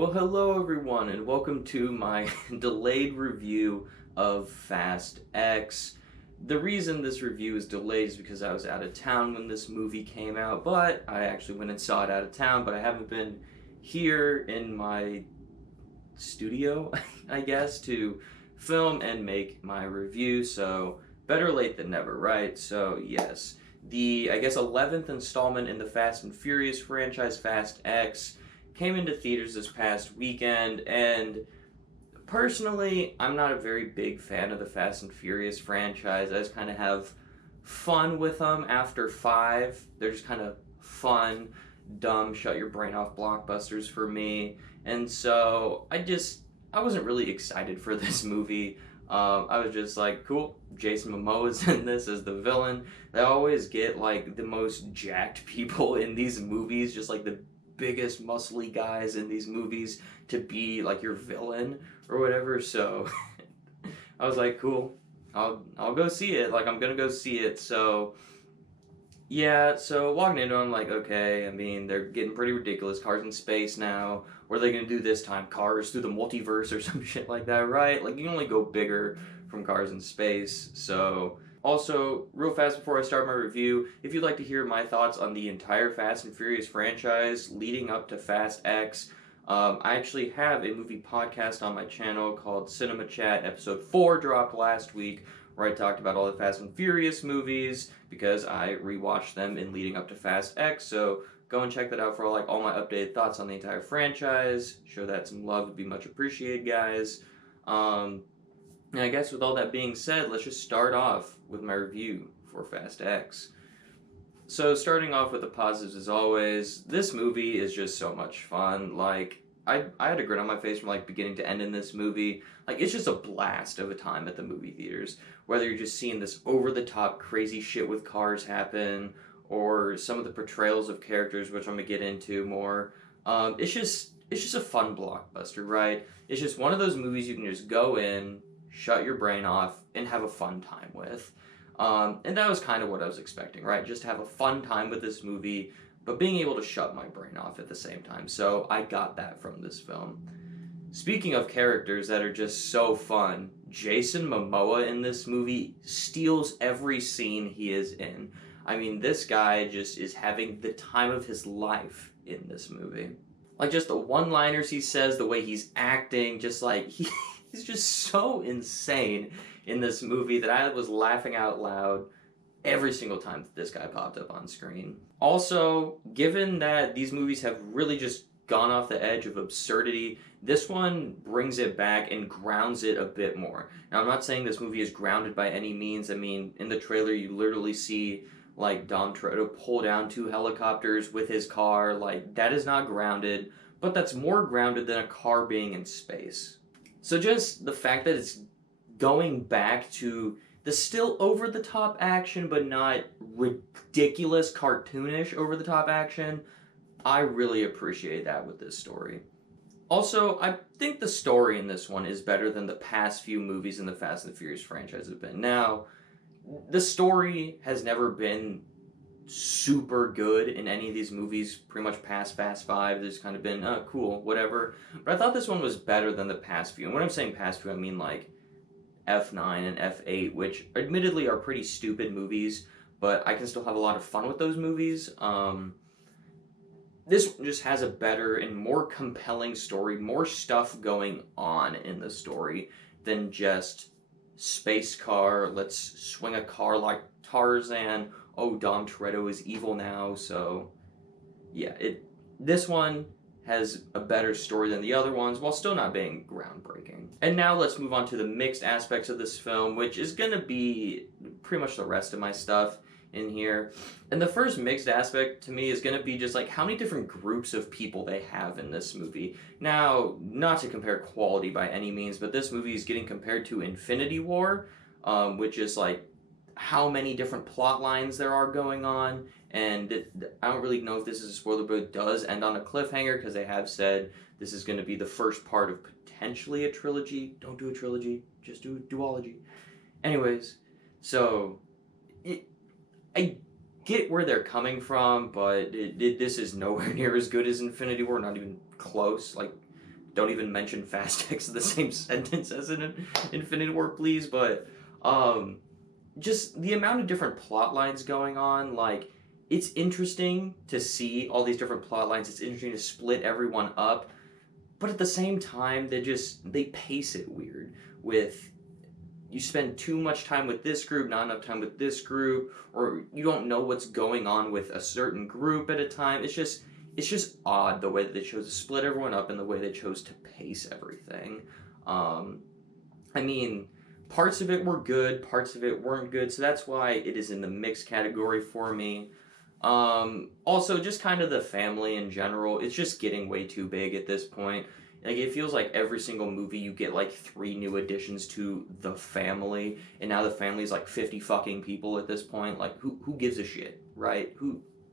Well, hello everyone, and welcome to my delayed review of Fast X. The reason this review is delayed is because I was out of town when this movie came out, but I actually went and saw it out of town, but I haven't been here in my studio, I guess, to film and make my review, so better late than never, right? So, yes, the, I guess, 11th installment in the Fast and Furious franchise, Fast X, came into theaters this past weekend, and personally, I'm not a very big fan of the Fast and Furious franchise. I just kind of have fun with them after 5. They're just kind of fun, dumb, shut your brain off blockbusters for me. And so I wasn't really excited for this movie. I was just like, cool, Jason Momoa's in this as the villain. They always get like the most jacked people in these movies, just like the biggest muscly guys in these movies to be like your villain or whatever. So I was like, cool, I'll go see it. Like, I'm gonna go see it. So yeah, so walking into it, I'm like, okay, I mean, they're getting pretty ridiculous. Cars in space now. What are they gonna do this time? Cars through the multiverse or some shit like that, right? Like, you can only go bigger from Cars in space. So also, real fast before I start my review, if you'd like to hear my thoughts on the entire Fast and Furious franchise leading up to Fast X, I actually have a movie podcast on my channel called Cinema Chat. Episode 4 dropped last week, where I talked about all the Fast and Furious movies because I rewatched them in leading up to Fast X. So go and check that out for all my updated thoughts on the entire franchise. Show that some love would be much appreciated, guys. And I guess with all that being said, let's just start off with my review for Fast X. So starting off with the positives as always, this movie is just so much fun. Like, I had a grin on my face from like beginning to end in this movie. Like, it's just a blast of a time at the movie theaters. Whether you're just seeing this over-the-top crazy shit with cars happen, or some of the portrayals of characters, which I'm gonna get into more. It's just a fun blockbuster, right? It's just one of those movies you can just go in, shut your brain off, and have a fun time with. And that was kind of what I was expecting, right? Just have a fun time with this movie, but being able to shut my brain off at the same time. So I got that from this film. Speaking of characters that are just so fun, Jason Momoa in this movie steals every scene he is in. I mean, this guy just is having the time of his life in this movie. Like, just the one-liners he says, the way he's acting, just like, he's just so insane in this movie that I was laughing out loud every single time that this guy popped up on screen. Also, given that these movies have really just gone off the edge of absurdity, this one brings it back and grounds it a bit more. Now, I'm not saying this movie is grounded by any means. I mean, in the trailer, you literally see like Dom Toretto pull down 2 helicopters with his car. Like, that is not grounded, but that's more grounded than a car being in space. So just the fact that it's going back to the still over-the-top action, but not ridiculous, cartoonish over-the-top action, I really appreciate that with this story. Also, I think the story in this one is better than the past few movies in the Fast and the Furious franchise have been. Now, the story has never been super good in any of these movies, pretty much past Fast 5. There's kind of been, cool, whatever. But I thought this one was better than the past few. And when I'm saying past few, I mean like F9 and F8, which admittedly are pretty stupid movies, but I can still have a lot of fun with those movies. This just has a better and more compelling story, more stuff going on in the story than just space car, let's swing a car like Tarzan, oh, Dom Toretto is evil now, so yeah, this one has a better story than the other ones, while still not being groundbreaking. And now let's move on to the mixed aspects of this film, which is gonna be pretty much the rest of my stuff in here. And the first mixed aspect to me is gonna be just like how many different groups of people they have in this movie. Now, not to compare quality by any means, but this movie is getting compared to Infinity War, which is like how many different plot lines there are going on. And I don't really know if this is a spoiler, but it does end on a cliffhanger because they have said this is going to be the first part of potentially a trilogy. Don't do a trilogy, just do a duology. Anyways, so I get where they're coming from, but this is nowhere near as good as Infinity War, not even close. Like, don't even mention Fast X in the same sentence as an Infinity War, please. But just the amount of different plot lines going on, like, it's interesting to see all these different plot lines. It's interesting to split everyone up, but at the same time, they pace it weird. With you spend too much time with this group, not enough time with this group, or you don't know what's going on with a certain group at a time. It's just odd the way that they chose to split everyone up and the way they chose to pace everything. I mean, parts of it were good, parts of it weren't good, so that's why it is in the mixed category for me. Also, just kind of the family in general, it's just getting way too big at this point. Like, it feels like every single movie you get like 3 new additions to the family, and now the family's like 50 fucking people at this point. Like, who gives a shit, right?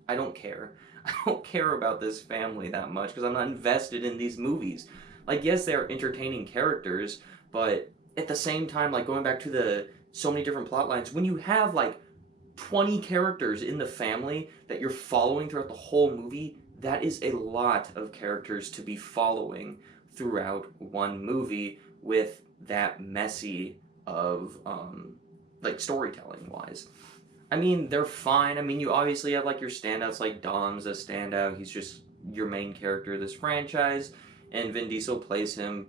I don't care. I don't care about this family that much because I'm not invested in these movies. Like, yes, they're entertaining characters, but at the same time, like, going back to the so many different plot lines, when you have like 20 characters in the family that you're following throughout the whole movie, that is a lot of characters to be following throughout one movie with that messy of like storytelling wise. I mean, they're fine. I mean, you obviously have like your standouts, like Dom's a standout. He's just your main character of this franchise, and Vin Diesel plays him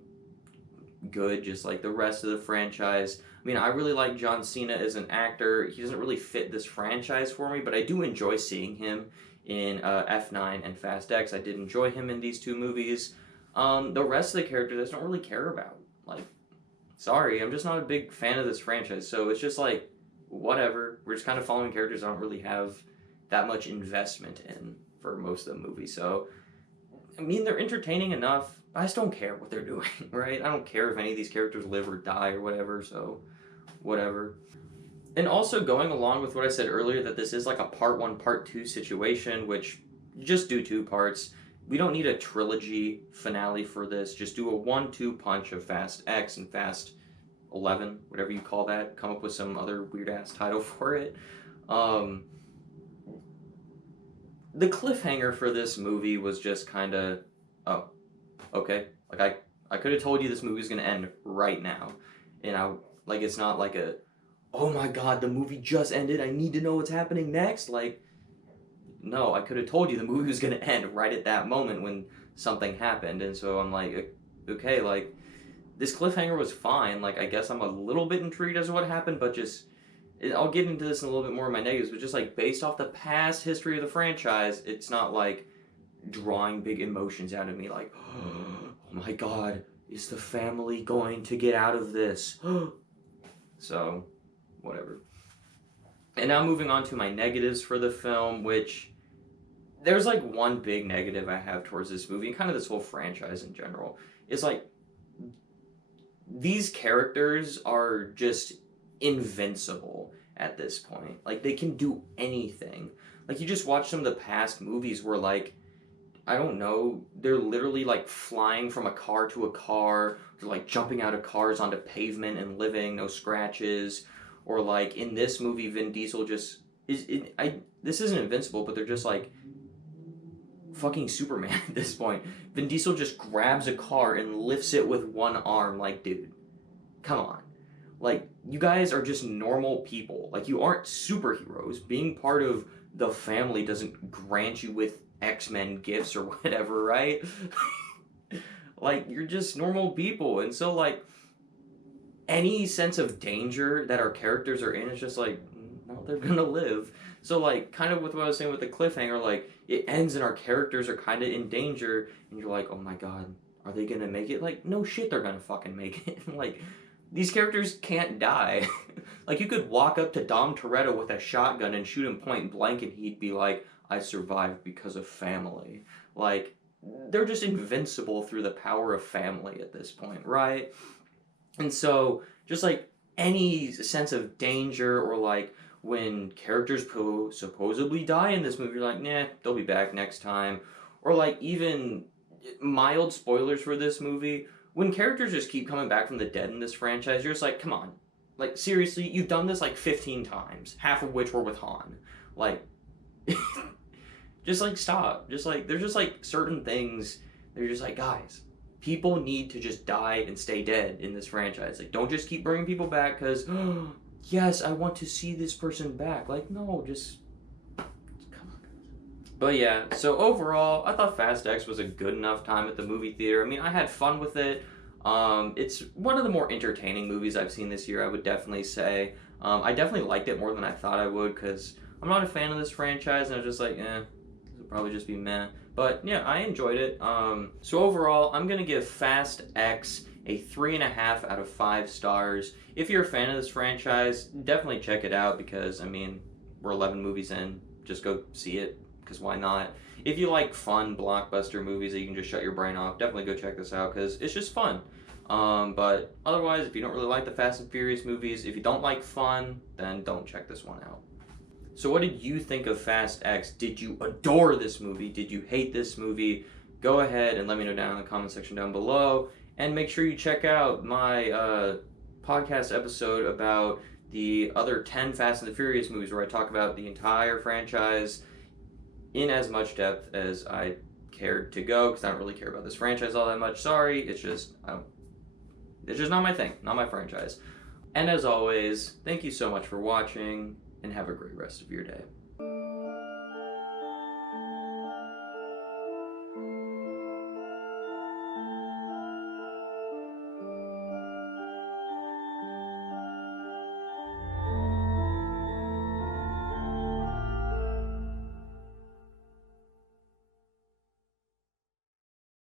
good, just like the rest of the franchise. I mean, I really like John Cena as an actor. He doesn't really fit this franchise for me, but I do enjoy seeing him in F9 and Fast X. I did enjoy him in these 2 movies. The rest of the characters I just don't really care about. Like, sorry, I'm just not a big fan of this franchise, so it's just like, whatever. We're just kind of following characters I don't really have that much investment in for most of the movie. So, I mean, they're entertaining enough. I just don't care what they're doing, right? I don't care if any of these characters live or die or whatever, so whatever. And also going along with what I said earlier, that this is like a part 1, part 2 situation, which just do 2 parts. We don't need a trilogy finale for this. Just do a 1-2 punch of Fast X and Fast 11, whatever you call that. Come up with some other weird-ass title for it. The cliffhanger for this movie was just kind of, oh, okay. Like, I could have told you this movie was going to end right now. And it's not like a, oh my god, the movie just ended, I need to know what's happening next. Like, no, I could have told you the movie was going to end right at that moment when something happened. And so I'm like, okay, like, this cliffhanger was fine. Like, I guess I'm a little bit intrigued as to what happened, but just, I'll get into this in a little bit more of my negatives, but just like based off the past history of the franchise, it's not like drawing big emotions out of me, like, oh my god, is the family going to get out of this? So, whatever. And now moving on to my negatives for the film, which there's like one big negative I have towards this movie and kind of this whole franchise in general. Is like, these characters are just invincible at this point. Like, they can do anything. Like, you just watch some of the past movies where, like, I don't know, they're literally like flying from a car to a car, or like jumping out of cars onto pavement and living, no scratches. Or like in this movie, Vin Diesel just this isn't invincible, but they're just like fucking Superman at this point. Vin Diesel just grabs a car and lifts it with one arm. Like, dude, come on. Like, you guys are just normal people. Like, you aren't superheroes. Being part of the family doesn't grant you with X-Men gifts or whatever, right? Like, you're just normal people. And so, like, any sense of danger that our characters are in is just like, no, they're gonna live. So, like, kind of with what I was saying with the cliffhanger, like, it ends and our characters are kind of in danger, and you're like, oh my god, are they gonna make it? Like, no shit, they're gonna fucking make it. Like, these characters can't die. Like, you could walk up to Dom Toretto with a shotgun and shoot him point blank, and he'd be like, I survived because of family. Like, they're just invincible through the power of family at this point, right? And so, just like any sense of danger, or like when characters supposedly die in this movie, you're like, nah, they'll be back next time. Or like even mild spoilers for this movie, when characters just keep coming back from the dead in this franchise, you're just like, come on. Like, seriously, you've done this like 15 times, half of which were with Han. Like, just like, stop. Just like, there's just like certain things, they're just like, guys, people need to just die and stay dead in this franchise. Like, don't just keep bringing people back because, yes, I want to see this person back. Like, no, just come on. But yeah, so overall, I thought Fast X was a good enough time at the movie theater. I mean, I had fun with it. It's one of the more entertaining movies I've seen this year, I would definitely say. I definitely liked it more than I thought I would because I'm not a fan of this franchise, and I was just like, this would probably just be meh. But yeah, I enjoyed it. So overall, I'm going to give Fast X a 3.5 out of 5 stars. If you're a fan of this franchise, definitely check it out because, I mean, we're 11 movies in. Just go see it because why not? If you like fun blockbuster movies that you can just shut your brain off, definitely go check this out because it's just fun. But otherwise, if you don't really like the Fast and Furious movies, if you don't like fun, then don't check this one out. So what did you think of Fast X? Did you adore this movie? Did you hate this movie? Go ahead and let me know down in the comment section down below. And make sure you check out my podcast episode about the other 10 Fast and the Furious movies where I talk about the entire franchise in as much depth as I cared to go because I don't really care about this franchise all that much. Sorry, it's just not my thing, not my franchise. And as always, thank you so much for watching and have a great rest of your day.